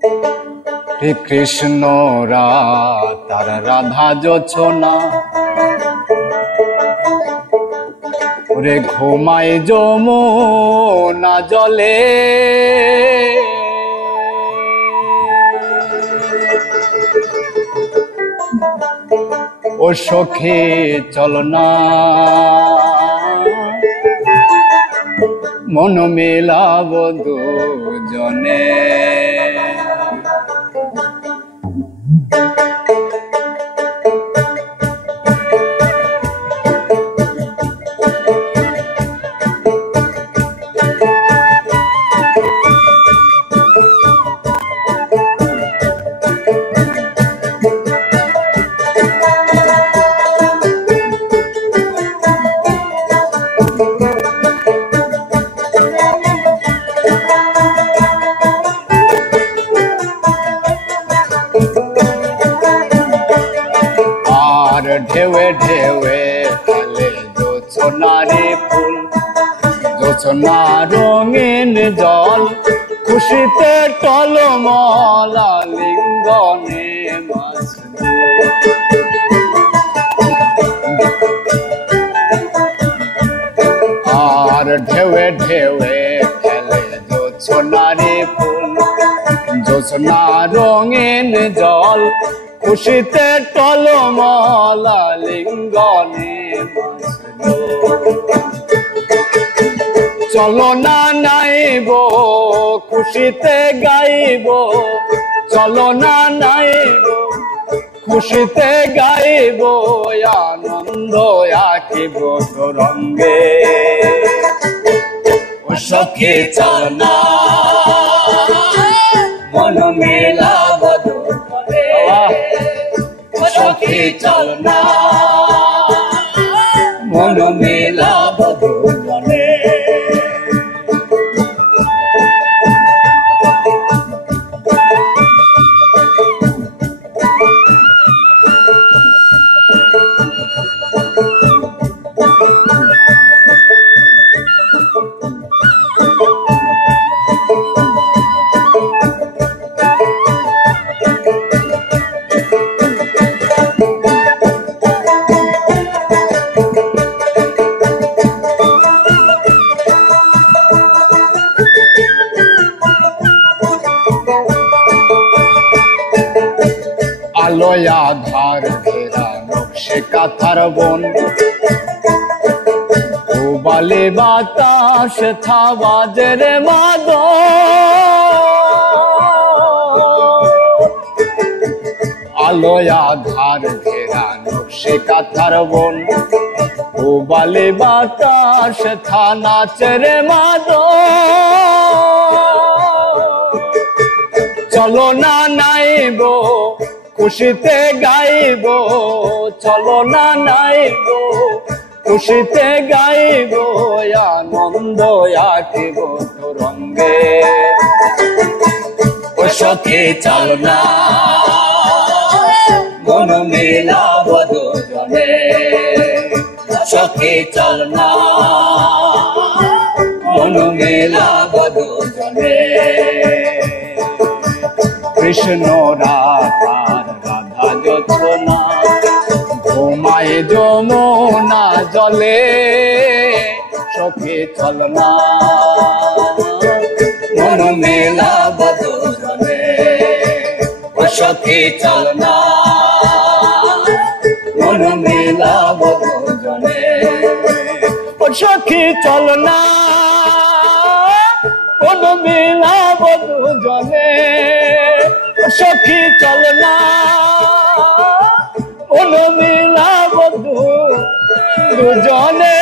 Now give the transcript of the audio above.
হে কৃষ্ণ তার রাধা জোছনা ওরে ঘুমায় যমুনা জলে ও সখী চলো না মন মেলাব দুজনে ঢেউে ঢেউে ফেলে জোছনারে ফুল জোছনা রঙিন জল খুশিতে টলমল লিঙ্গনে মাছ আর ঢেউে ঢেউে ফেলে জোছনারে ফুল জোছনা রঙিন জল খুশিতে টলমল লিঙ্গনে চলো না নাইব খুশিতে গাইব চলো না নাইব খুশিতে গাইব আনন্দ আঁকিব রঙ্গে ও সখী চল না মন মেলাব সখী চল না মন মেলাব দুজনে আলোয় আধার ঘেরা নকশে কাঁথার বন বালে বাতাস থাবাজের মাদ আলোয় আধার ঘেরা নকশে কাঁথার বন বালে বাতাস থা নাচের মাদ চলো না নাইব খুশিতে গাইব চলো না নাইব খুশিতে গাইব আনন্দ আঁকিব রঙ্গে ও সখী চল না মন মেলাব দুজনে সখী চল না মন মেলাব দুজনে কৃষ্ণ রাধার রাধা জোছনা ঘুমায় যমুনা জলে সখী চল না মন মেলাব দুজনে ও সখী চল না মন মেলাব দুজনে ও সখী চল না মন মেলাব দুজনে সখী চল না মন মেলাব দুজনে